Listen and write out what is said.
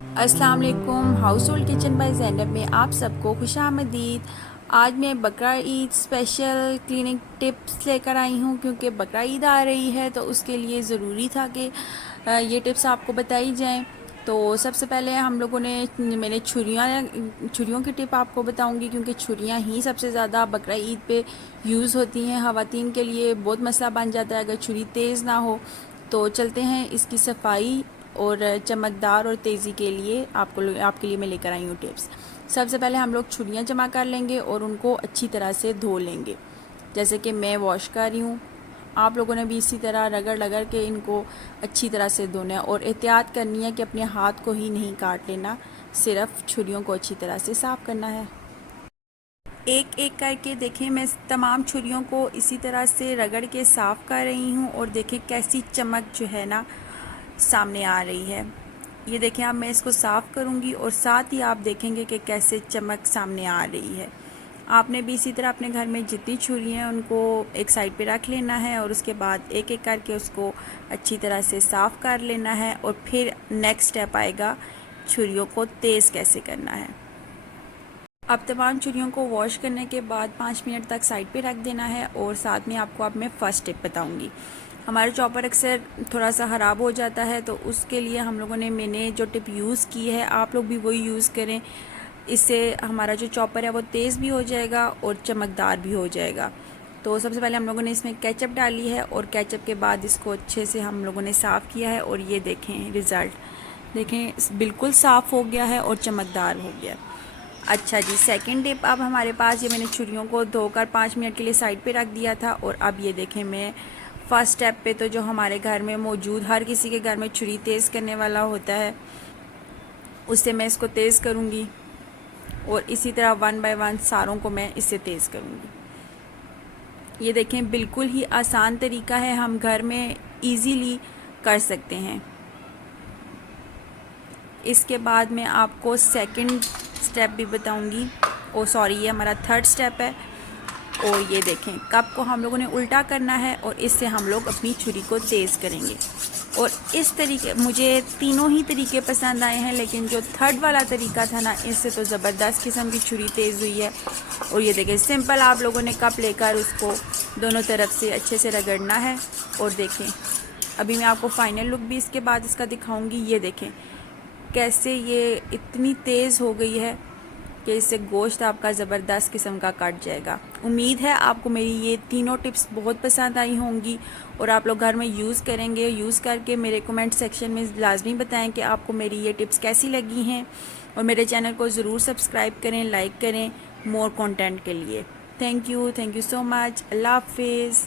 अस्सलाम वालेकुम। Household kitchen by Zainab में आप सबको खुशामदीद। आज मैं बकरा ईद स्पेशल क्लीनिंग टिप्स लेकर आई हूँ, क्योंकि बकरा ईद आ रही है तो उसके लिए ज़रूरी था कि ये टिप्स आपको बताई जाएं। तो सबसे पहले हम लोगों ने मैंने छुरियों की टिप आपको बताऊंगी, क्योंकि छुरियाँ ही सबसे ज़्यादा बकरा ईद पे यूज़ होती हैं। ख़वातीन के लिए बहुत मसला बन जाता है अगर छुरी तेज़ ना हो। तो चलते हैं इसकी सफाई और चमकदार और तेज़ी के लिए आपके लिए मैं लेकर आई हूँ टिप्स। सबसे पहले हम लोग छुरियाँ जमा कर लेंगे और उनको अच्छी तरह से धो लेंगे, जैसे कि मैं वॉश कर रही हूँ। आप लोगों ने भी इसी तरह रगड़ के इनको अच्छी तरह से धोना है, और एहतियात करनी है कि अपने हाथ को ही नहीं काट लेना, सिर्फ छुरियों को अच्छी तरह से साफ़ करना है। एक एक करके देखें, मैं तमाम छुरियों को इसी तरह से रगड़ के साफ़ कर रही हूँ, और देखें कैसी चमक जो है ना सामने आ रही है। ये देखें, अब मैं इसको साफ़ करूँगी और साथ ही आप देखेंगे कि कैसे चमक सामने आ रही है। आपने भी इसी तरह अपने घर में जितनी छुरी हैं उनको एक साइड पे रख लेना है, और उसके बाद एक एक करके उसको अच्छी तरह से साफ़ कर लेना है। और फिर नेक्स्ट स्टेप आएगा छुरियों को तेज़ कैसे करना है। अब तमाम छुरियों को वॉश करने के बाद 5 मिनट तक साइड पे रख देना है। और साथ में आपको अब मैं फ़र्स्ट टिप बताऊंगी। हमारा चॉपर अक्सर थोड़ा सा ख़राब हो जाता है, तो उसके लिए मैंने जो टिप यूज़ की है, आप लोग भी वही यूज़ करें। इससे हमारा जो चॉपर है वो तेज़ भी हो जाएगा और चमकदार भी हो जाएगा। तो सबसे पहले हम लोगों ने इसमें केचप डाली है, और केचप के बाद इसको अच्छे से हम लोगों ने साफ़ किया है। और ये देखें रिज़ल्ट, देखें बिल्कुल साफ़ हो गया है और चमकदार हो गया। अच्छा जी, सेकंड टिप। अब हमारे पास ये मैंने छुरियों को धोकर 5 मिनट के लिए साइड पे रख दिया था, और अब ये देखें मैं फर्स्ट स्टेप पे, तो जो हमारे घर में मौजूद हर किसी के घर में छुरी तेज़ करने वाला होता है, उससे मैं इसको तेज़ करूँगी, और इसी तरह 1 बाय 1 सारों को मैं इससे तेज़ करूँगी। ये देखें बिल्कुल ही आसान तरीका है, हम घर में ईज़िली कर सकते हैं। इसके बाद मैं आपको सेकंड स्टेप भी बताऊंगी। ये हमारा थर्ड स्टेप है। और ये देखें, कप को हम लोगों ने उल्टा करना है, और इससे हम लोग अपनी छुरी को तेज़ करेंगे। और इस तरीके, मुझे तीनों ही तरीके पसंद आए हैं, लेकिन जो थर्ड वाला तरीका था ना, इससे तो ज़बरदस्त किस्म की छुरी तेज़ हुई है। और ये देखें, सिंपल आप लोगों ने कप लेकर उसको दोनों तरफ से अच्छे से रगड़ना है। और देखें, अभी मैं आपको फाइनल लुक भी इसके बाद इसका दिखाऊंगी। ये देखें कैसे ये इतनी तेज़ हो गई है कि इससे गोश्त आपका ज़बरदस्त किस्म का कट जाएगा। उम्मीद है आपको मेरी ये तीनों टिप्स बहुत पसंद आई होंगी, और आप लोग घर में यूज़ करेंगे। यूज़ करके मेरे कमेंट सेक्शन में लाजमी बताएं कि आपको मेरी ये टिप्स कैसी लगी हैं, और मेरे चैनल को ज़रूर सब्सक्राइब करें, लाइक करें मोर कंटेंट के लिए। Thank you so much. अल्लाह हाफिज़।